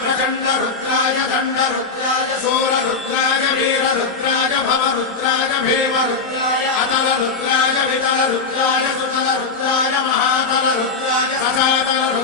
प्रचंड रुद्राय दंड रुद्राय शूर रुद्राय वीर रुद्राय भव रुद्राय भीम रुद्राय अतल रुद्राय वितल रुद्राय सुतल रुद्राय महातल रुद्राय सचातल